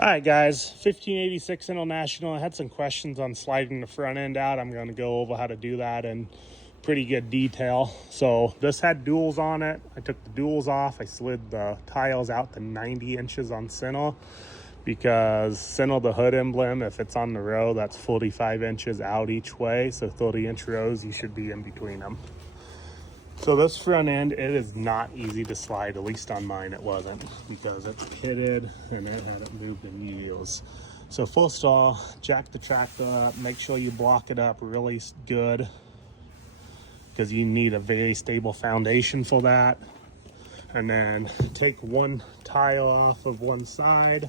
All right, guys, 1586 International. I had some questions on sliding the front end out. I'm going to go over how to do that in pretty good detail. So this had duals on it. I took the duals off. I slid the tiles out to 90 inches on center because center the hood emblem, if it's on the row, that's 45 inches out each way. So 30-inch rows, you should be in between them. So this front end, it is not easy to slide, at least on mine it wasn't, because it's pitted and it hadn't moved in years. So first of all, jack the tractor up, make sure you block it up really good, because you need a very stable foundation for that. And then take one tile off of one side,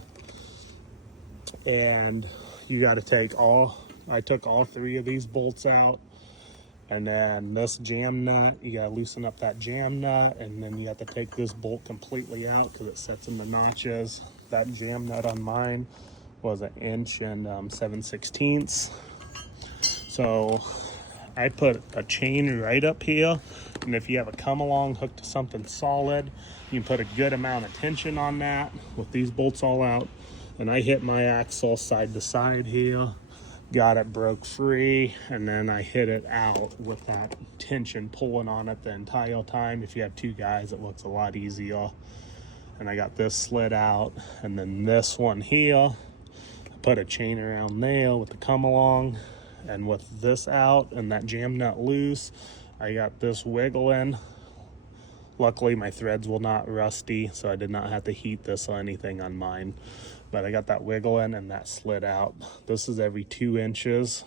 and you got to take I took all three of these bolts out. And then this jam nut, you gotta loosen up that jam nut, and then you have to take this bolt completely out because it sets in the notches. That jam nut on mine was 1 inch and 7/16. So I put a chain right up here, and if you have a come along hooked to something solid, you can put a good amount of tension on that with these bolts all out. And I hit my axle side to side here, got it broke free, and then I hit it out with that tension pulling on it the entire time. If you have two guys, it looks a lot easier. And I got this slid out, and then this one here, I put a chain around there with the come along, and with this out and that jam nut loose, I got this wiggling. Luckily my threads were not rusty, so I did not have to heat this or anything on mine. But I got that wiggle in and that slid out. This is every 2 inches.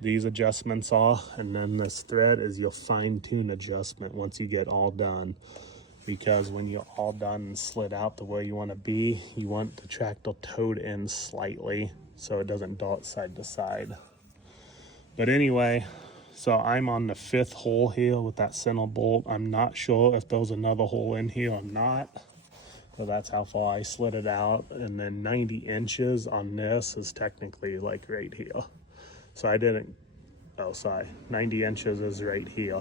These adjustments are, and then this thread is your fine-tune adjustment once you get all done. Because when you're all done and slid out to where you want to be, you want the tractor towed in slightly so it doesn't dart side to side. But anyway, so I'm on the 5th hole here with that center bolt. I'm not sure if there's another hole in here or not. So that's how far I slid it out. And then 90 inches on this is technically like right here. So I didn't, 90 inches is right here.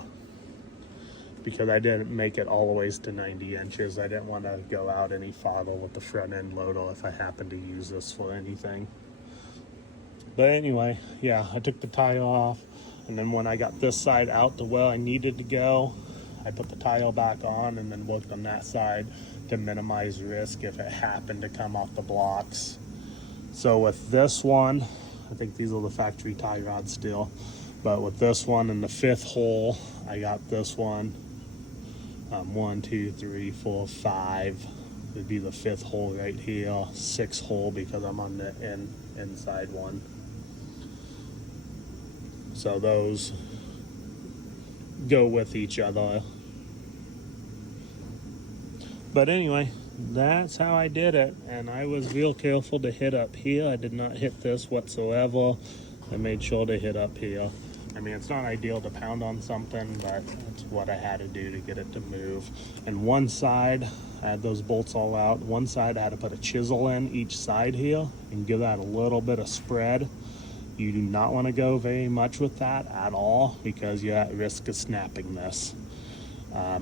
Because I didn't make it all the ways to 90 inches. I didn't want to go out any farther with the front end loader if I happen to use this for anything. But anyway, yeah, I took the tile off. And then when I got this side out to where I needed to go, I put the tile back on and then worked on that side to minimize risk if it happened to come off the blocks. So with this one, I think these are the factory tie rods still, but with this one in the 5th hole, I got this one, 1, 2, 3, 4, 5. It'd be the 5th hole right here, 6th hole because I'm on the inside one. So those go with each other. But anyway, that's how I did it, and I was real careful to hit up here. I did not hit this whatsoever. I made sure to hit up here. I mean, it's not ideal to pound on something, but it's what I had to do to get it to move. And one side, I had those bolts all out. One side I had to put a chisel in each side here and give that a little bit of spread. You do not want to go very much with that at all because you're at risk of snapping this.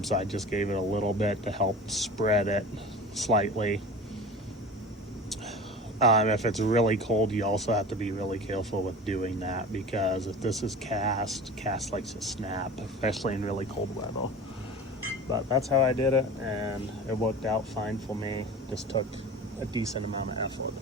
So I just gave it a little bit to help spread it slightly. If it's really cold, you also have to be really careful with doing that because if this is cast likes to snap, especially in really cold weather. But that's how I did it, and it worked out fine for me. Just took a decent amount of effort.